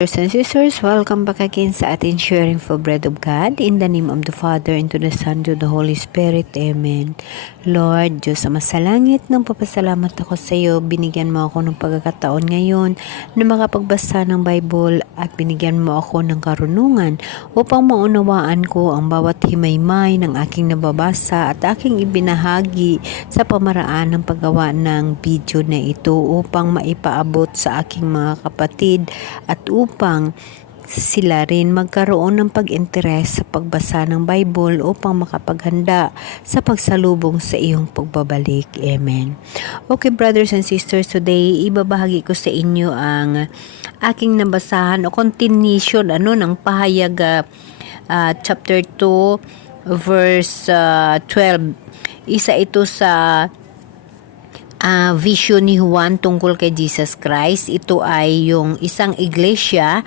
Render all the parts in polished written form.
Brothers and sisters, welcome back again sa ating sharing for bread of God. In the name of the Father, and to the Son, to the Holy Spirit. Amen. Lord, Diyos sa masalangit, nang papasalamat ako sa iyo. Binigyan mo ako ng pagkakataon ngayon na makapagbasa ng Bible at binigyan mo ako ng karunungan upang maunawaan ko ang bawat himaymay ng aking nababasa at aking ibinahagi sa pamaraan ng paggawa ng video na ito upang maipaabot sa aking mga kapatid at upang sila rin magkaroon ng pag-interes sa pagbasa ng Bible upang makapaghanda sa pagsalubong sa iyong pagbabalik. Amen. Okay, brothers and sisters, today ibabahagi ko sa inyo ang aking nabasahan o continuation ng pahayag chapter 2 verse 12. Isa ito sa vision ni Juan tungkol kay Jesus Christ. Ito ay yung isang iglesia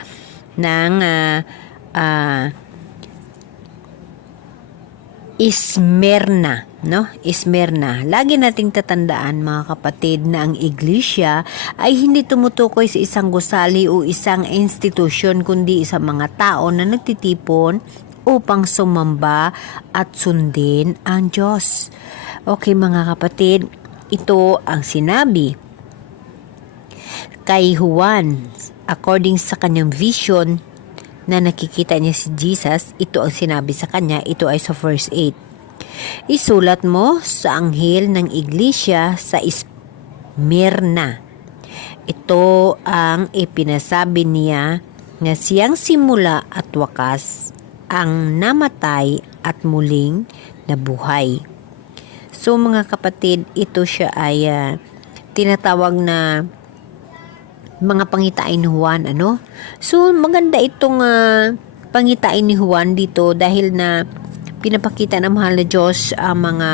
ng Smyrna, no? Smyrna. Lagi nating tatandaan, mga kapatid, na ang iglesia ay hindi tumutukoy sa isang gusali o isang institusyon, kundi sa mga tao na nagtitipon upang sumamba at sundin ang Diyos. Okay, mga kapatid, ito ang sinabi kay Juan according sa kanyang vision na nakikita niya si Jesus. Ito ang sinabi sa kanya. Ito ay sa verse 8. Isulat mo sa anghel ng iglesia sa Smyrna. Ito ang ipinasabi niya na siyang simula at wakas, ang namatay at muling nabuhay. So mga kapatid, ito siya ay tinatawag na mga pangitain ni Juan, So maganda itong pangitain ni Juan dito dahil na pinapakita ng mahal na Diyos ang mga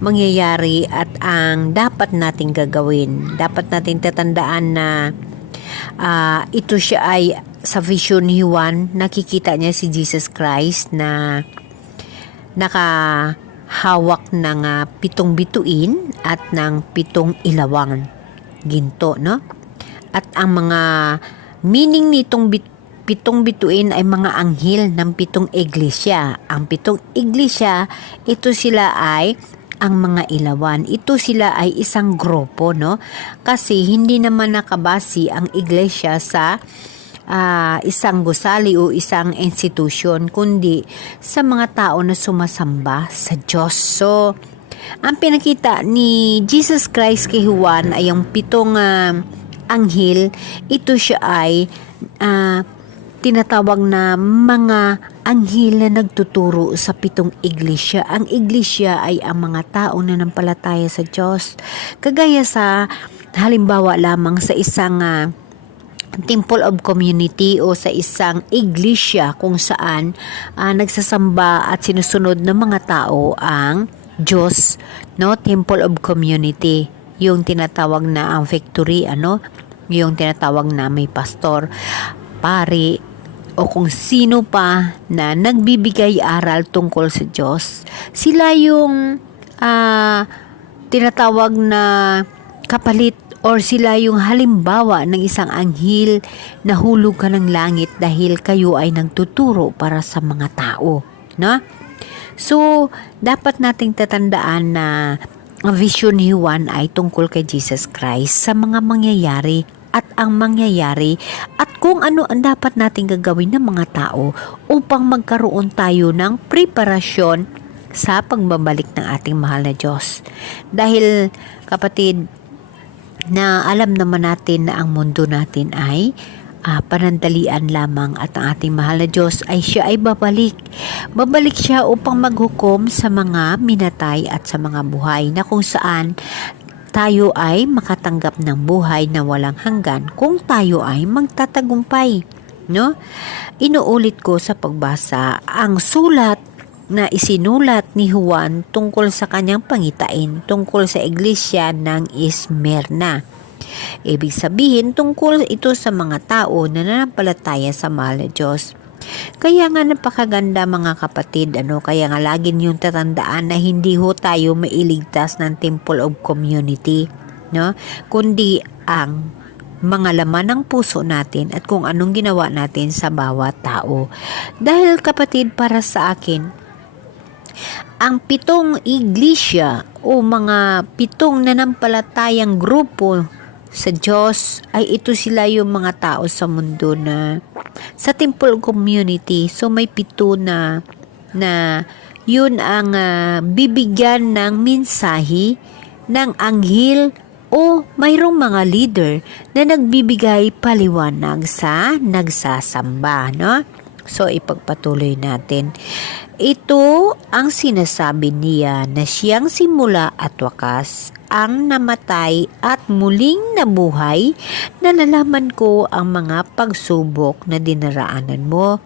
mangyayari at ang dapat nating gagawin. Dapat nating tatandaan na ito siya ay sa vision ni Juan, nakikita niya si Jesus Christ na hawak ng 7 bituin at ng 7 ilawang ginto, no? At ang mga meaning nitong 7 bituin ay mga anghel ng 7 iglesia. Ang 7 iglesia, ito sila ay ang mga ilawan. Ito sila ay isang grupo, no? Kasi hindi naman nakabase ang iglesia sa isang gusali o isang institusyon, kundi sa mga tao na sumasamba sa Diyos. So, ang pinakita ni Jesus Christ kay Juan ay ang 7 anghel. Ito siya ay tinatawag na mga anghel na nagtuturo sa 7 iglesia. Ang iglesia ay ang mga tao na nampalataya sa Diyos. Kagaya sa halimbawa lamang sa isang Temple of Community o sa isang iglesia kung saan nagsasamba at sinusunod ng mga tao ang Diyos, no? Temple of Community, yung tinatawag na ang victory, yung tinatawag na may pastor, pari, o kung sino pa na nagbibigay aral tungkol sa Diyos. Sila yung tinatawag na kapalit, or sila yung halimbawa ng isang anghel na hulog ka ng langit dahil kayo ay nagtuturo para sa mga tao, no? So, dapat nating tatandaan na ang vision ni Juan ay tungkol kay Jesus Christ sa mga mangyayari at ang mangyayari at kung ano ang dapat nating gagawin ng mga tao upang magkaroon tayo ng preparasyon sa pagbabalik ng ating mahal na Diyos. Dahil, kapatid, na alam naman natin na ang mundo natin ay panandalian lamang at ang ating mahal na Diyos ay siya ay babalik. Babalik siya upang maghukom sa mga minatay at sa mga buhay, na kung saan tayo ay makatanggap ng buhay na walang hanggan kung tayo ay magtatagumpay, no? Inuulit ko sa pagbasa ang sulat na isinulat ni Juan tungkol sa kanyang pangitain tungkol sa iglesia ng Smyrna. Ibig sabihin, tungkol ito sa mga tao na nanampalataya sa mahal na Diyos. Kaya nga napakaganda, mga kapatid, kaya nga lagi niyong tatandaan na hindi ho tayo mailigtas ng Temple of Community, no? Kundi ang mga laman ng puso natin at kung anong ginawa natin sa bawat tao. Dahil kapatid, para sa akin, ang 7 iglesia o mga 7 nanampalatayang grupo sa Diyos ay ito sila yung mga tao sa mundo na sa temple community. So may 7 na yun ang bibigyan ng mensahe ng anghel o mayroong mga leader na nagbibigay paliwanag sa nagsasamba, no? So ipagpatuloy natin. Ito ang sinasabi niya na siyang simula at wakas, ang namatay at muling nabuhay. Nalalaman ko ang mga pagsubok na dinaraanan mo.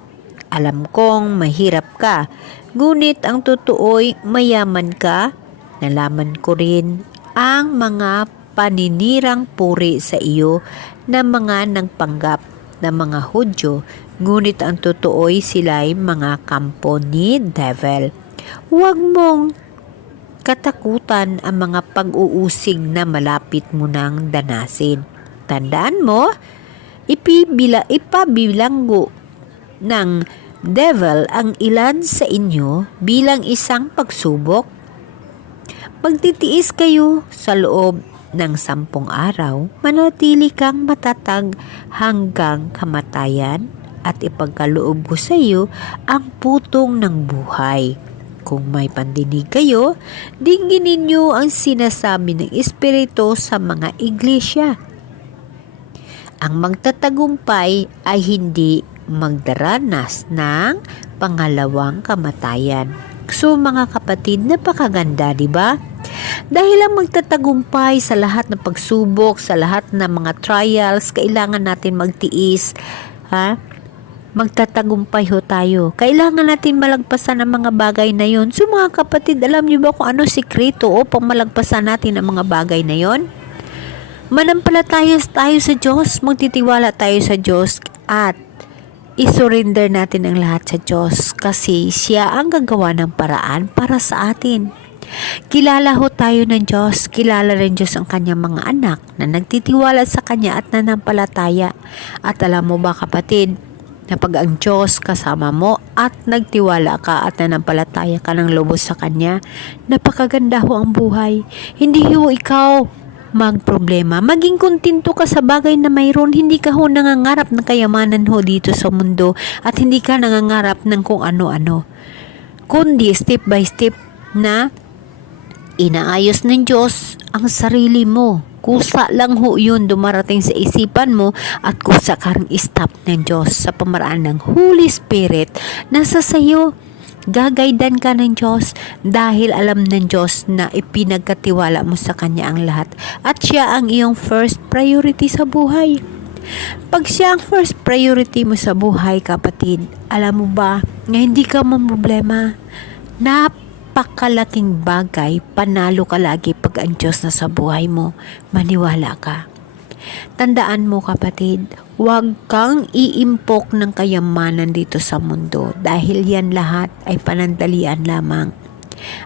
Alam kong mahirap ka, ngunit ang totoo'y mayaman ka. Nalaman ko rin ang mga paninirang puri sa iyo na mga nagpanggap na mga Hudyo, ngunit ang totoo'y sila'y mga kampo ni devil. Huwag mong katakutan ang mga pag-uusig na malapit mo nang danasin. Tandaan mo, ipabilanggo ng devil ang ilan sa inyo bilang isang pagsubok. Magtitiis kayo sa loob ng 10 araw, manatili kang matatag hanggang kamatayan at ipagkaloob ko sa iyo ang putong ng buhay. Kung may pandinig kayo, dingginin niyo ang sinasabi ng Espiritu sa mga iglesia. Ang magtatagumpay ay hindi magdaranas ng pangalawang kamatayan. So mga kapatid, napakaganda, di ba? Dahil ang magtatagumpay sa lahat ng pagsubok, sa lahat ng mga trials, kailangan natin magtiis, magtatagumpay ho tayo. Kailangan natin malagpasan ang mga bagay na yon. So mga kapatid, alam niyo ba kung ano sikreto upang malagpasan natin ang mga bagay na yon? Manampalataya tayo sa Diyos, magtitiwala tayo sa Diyos at isurrender natin ang lahat sa Diyos kasi siya ang gagawa ng paraan para sa atin. Kilala ho tayo ng Diyos, kilala rin Diyos ang kanyang mga anak na nagtitiwala sa kanya at nanampalataya. At alam mo ba kapatid, na pag ang Diyos kasama mo at nagtiwala ka at nanampalataya ka ng lubos sa kanya, napakaganda ho ang buhay. Hindi ho ikaw magproblema. Maging kontento ka sa bagay na mayroon. Hindi ka ho nangangarap ng kayamanan ho dito sa mundo at hindi ka nangangarap ng kung ano-ano. Kundi step by step na inaayos ng Diyos ang sarili mo. Kusa lang ho yun dumarating sa isipan mo at kusa ka rin stop ng Diyos sa pamaraan ng Holy Spirit nasa sayo. Gagaydan ka ng Diyos dahil alam ng Diyos na ipinagkatiwala mo sa Kanya ang lahat at siya ang iyong first priority sa buhay. Pag siya ang first priority mo sa buhay kapatid, alam mo ba na hindi ka mamroblema? Napakalaking bagay, panalo ka lagi pag ang Diyos na sa buhay mo. Maniwala ka. Tandaan mo kapatid, huwag kang iimpok ng kayamanan dito sa mundo dahil yan lahat ay panandalian lamang.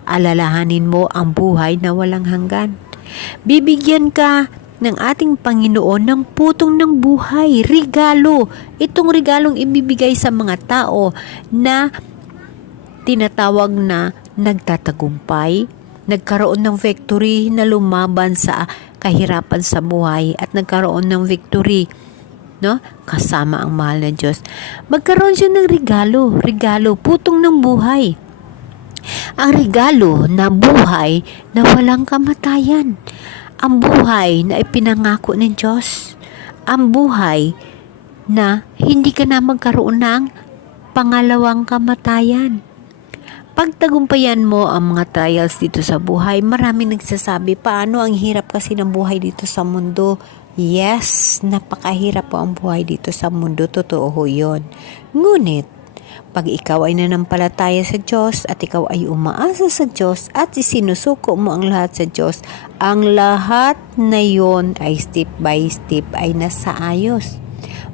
Alalahanin mo ang buhay na walang hanggan. Bibigyan ka ng ating Panginoon ng putong ng buhay, regalo. Itong regalong ibibigay sa mga tao na tinatawag na nagtatagumpay, nagkaroon ng victory na lumaban sa kahirapan sa buhay at nagkaroon ng victory, no? Kasama ang mahal na Diyos. Magkaroon siya ng regalo, putong ng buhay. Ang regalo na buhay na walang kamatayan. Ang buhay na ipinangako ng Diyos. Ang buhay na hindi ka na magkaroon ng pangalawang kamatayan. Pagtagumpayan mo ang mga trials dito sa buhay, maraming nagsasabi, paano ang hirap kasi ng buhay dito sa mundo? Yes, napakahirap po ang buhay dito sa mundo, totoo ho yun. Ngunit, pag ikaw ay nanampalataya sa Diyos at ikaw ay umaasa sa Diyos at isinusuko mo ang lahat sa Diyos, ang lahat na yon ay step by step ay nasa ayos.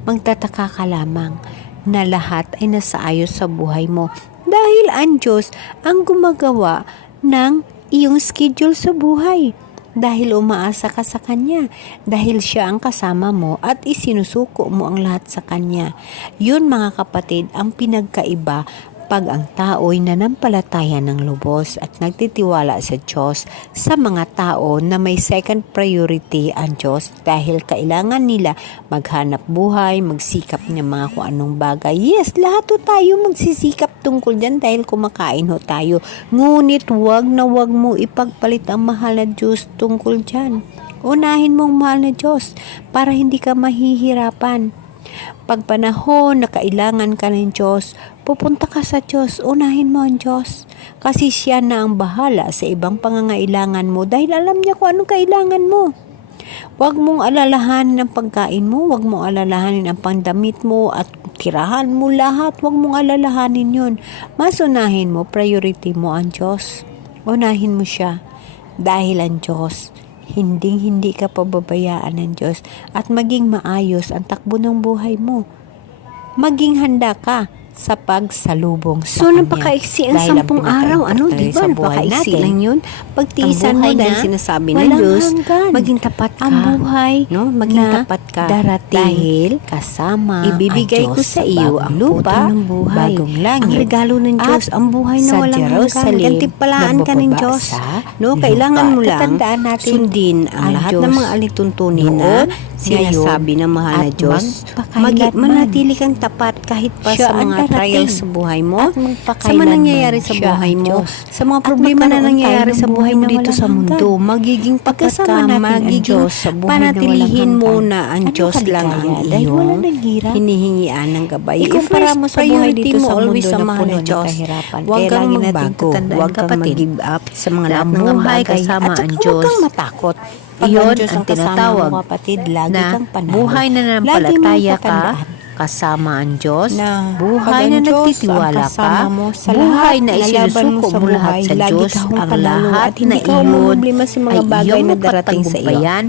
Magtataka ka lamang na lahat ay nasa ayos sa buhay mo. Dahil ang Diyos ang gumagawa ng iyong schedule sa buhay. dahil umaasa ka sa Kanya, dahil siya ang kasama mo at isinusuko mo ang lahat sa Kanya. Yun mga kapatid ang pinagkaiba pag ang tao'y nanampalataya ng lubos at nagtitiwala sa Diyos sa mga tao na may second priority ang Diyos dahil kailangan nila maghanap buhay, magsikap ng mga kung anong bagay. Yes, lahat ho tayo magsisikap tungkol dyan dahil kumakain ho tayo. Ngunit wag mo ipagpalit ang mahal na Diyos tungkol dyan. Unahin mong mahal na Diyos para hindi ka mahihirapan. Pag panahon na kailangan ka ng Diyos, pupunta ka sa Diyos, unahin mo ang Diyos. Kasi siya na ang bahala sa ibang pangangailangan mo dahil alam niya kung anong kailangan mo. Huwag mong alalahanin ang pagkain mo, huwag mong alalahanin ang pandamit mo at tirahan mo lahat, huwag mong alalahanin yun. Mas unahin mo, priority mo ang Diyos. Unahin mo siya dahil ang Diyos hindi ka pababayaan ng Diyos at maging maayos ang takbo ng buhay mo. Maging handa ka sa pagsalubong sa Kanya. Napakaiksi ang 10 araw. Diba? Napakaiksi lang yun. Pagtiisan mo dahil sinasabi ng Diyos, maging tapat ka. Ang buhay, no? Maging tapat ka. Darating dahil kasama ibibigay ang ko Diyos sa iyo ang lupa, ng buhay, bagong langit, ang regalo ng Diyos, ang buhay na sa walang Jerusalem, hanggan. Gantimpalaan ka ng Diyos. No? Kailangan mo lang Tatandaan natin sundin ang lahat ng mga alituntunin na sinasabi ng mahal na Diyos. Manatili kang tapat kahit pa sa mga trials sa buhay mo, sa mga nangyayari sa buhay mo, sa mga problema na nangyayari sa buhay mo dito sa mundo. Magiging tapat ka, magiging panatilihin mo na ang Diyos lang ang iyong hinihingian ng gabay. Ikumpara mo sa buhay dito sa mundo sa na mahal puno na ng Diyos. kahirapan. Huwag Kaya kang lagi nating magbago, tatandaan, huwag kang kapatid, mag-give up sa mga na lahat ang ng mga buhay bagay kasama at ang huwag Diyos. kang matakot. Pag Iyon Diyos ang ang kasama tinatawag mo, kapatid, lagi na kang panalo. buhay na Lagi nanampalataya mong ka, tatandaan kasama ang Diyos, na buhay pag na ang Diyos nagtitiwala ang ka, kasama mo sa buhay lahat na na laban mo isinusuko sa mo lahat buhay, sa lagi Diyos, kang ang panalo lahat at hindi na ka iyon umumblema sa mga ay bagay iyong na darating sa iyo. mapagtagumpayan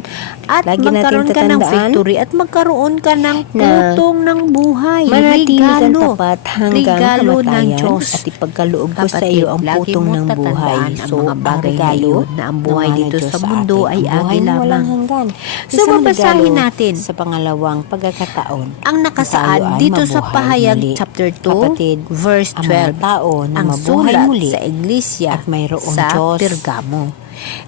at Lagi natin magkaroon ka ng tatandaan victory at magkaroon ka ng na putong ng buhay. Manatili kang Regalo. tapat hanggang Regalo ng kamatayan Diyos. at ipagkaloob ko sa Kapatid, iyo ang lagi putong mong ng buhay. tatandaan ang mga bagay na iyon na ang buhay ng dito Diyos sa mundo atin. ay Ang buhay agi na walang lamang. hanggan. So, Isang babasahin regalo natin sa pangalawang pagkakataon. ang Tayo nakasaad ay dito sa mabuhay pahayag muli. chapter 2 Kapatid, verse ang mga 12. tao na Ang mabuhay sulat muli sa iglesia at mayroong sa Diyos Pergamo.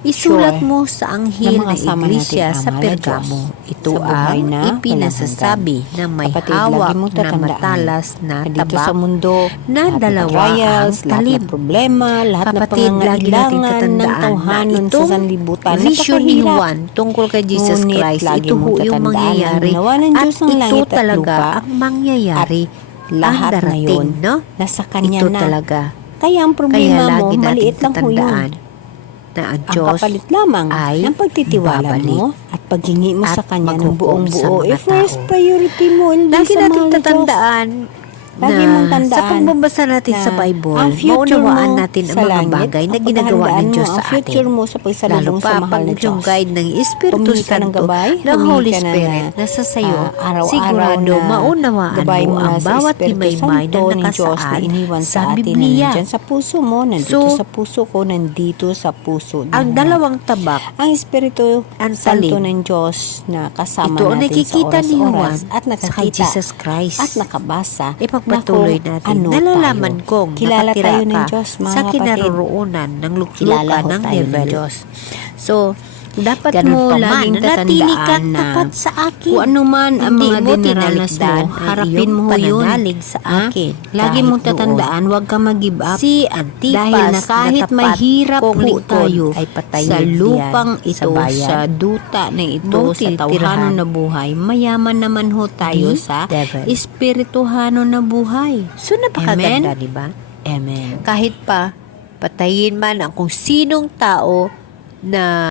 Isulat sure mo sa anghel na na makasama iglesia natin sa ang Pergamo. Diyos Ito sa buhay ang na ipinasasabi ng may Kapatid, hawak lagi mong na tatandaan matalas na dito sa tabak mundo, na lahat ng dalawa trials, ang lahat talib. ng problema, lahat ng Kapatid, lagi natin pangangailangan ng tatandaan na tawhanon sa itong sanlibutan. vision ni Napakahirap. Juan tungkol kay Jesus Ngunit, Christ, lagi ito ho mong yung tatandaan mangyayari ang ginawa ng at Diyos ng ito langit at talaga lupa ang mangyayari lahat ang na darating, yun, no? nasa Kanya Ito na. talaga. Kaya ang Kaya problema mo, lagi natin maliit lang ho yun. tatandaan na ang Ang Diyos kapalit lamang ay ng pagtitiwala babalik mo at paghingi mo at sa Kanya ng maghukom sa buong buo. mga First tao. priority mo, hindi Lagi sa natin mahal na Diyos. tatandaan Lagi mong na tandaan sa pagbabasa natin na sa Bible, ang future maunawaan mo natin ang sa mga langit, bagay na ang ginagawa ng paghahandaan Diyos mo, sa ang future atin. mo sa Lalo pagsalubong pa sa mahal pag na yung Diyos. guide ng Espiritu Humingi ka ng Santo gabay, ng humingi Holy ka na Spirit na sa sayo, araw-araw sigurado na maunawaan gabay mo mula ang sa bawat Espiritu himaymay Santo na ng Diyos na nakasaad iniwan sa sa atin na Biblia. nandyan sa puso mo, nandito So, sa puso ko, nandito sa puso ng Ang lahat. dalawang tabak, Ang Espiritu ang Santo talib, ng Diyos na kasama ito ang natin sa nakikita ni Juan oras-oras at sa kay nakakita Jesus Christ. at nakabasa Ipagpatuloy na natin. kung ano Nalalaman tayo. kong Kilala nakatira tayo ng ka Diyos, mga sa kapatid. kinaroroonan ng Kilala luklukan ho ng tayo ng devil. Diyos. So, dapat Ganun mo pa man, laging nanatili natili ka kang tapat sa akin. Kung ano man ang Hindi mga mo dinaranas mo, tinalagdan ang harapin iyong mo yun. pananalig sa Ha? akin. Lagi Kahit mong tatandaan, huwag kang mag-give up. Si Antipas Dahil na kahit tapat mahirap kong po lingkod tayo ay patayin sa lupang diyan ito, sa bayan, sa duta na ito, mong sa titirahan tawhanon na buhay, mayaman naman ho tayo Di sa devil. espirituhano na buhay. So, napakaganda, di ba? Amen. Kahit pa, patayin man ang kung sinong tao na